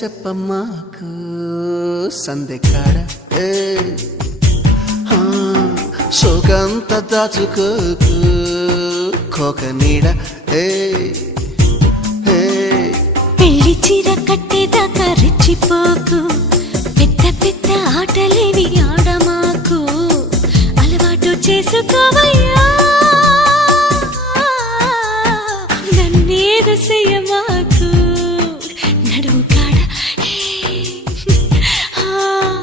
చెప్పమ్మాకు సందెకాడ సోకంత దాచుకోకు కోక నీడ పెళ్లి చీర కట్టేదాకా రెచ్చిపోకు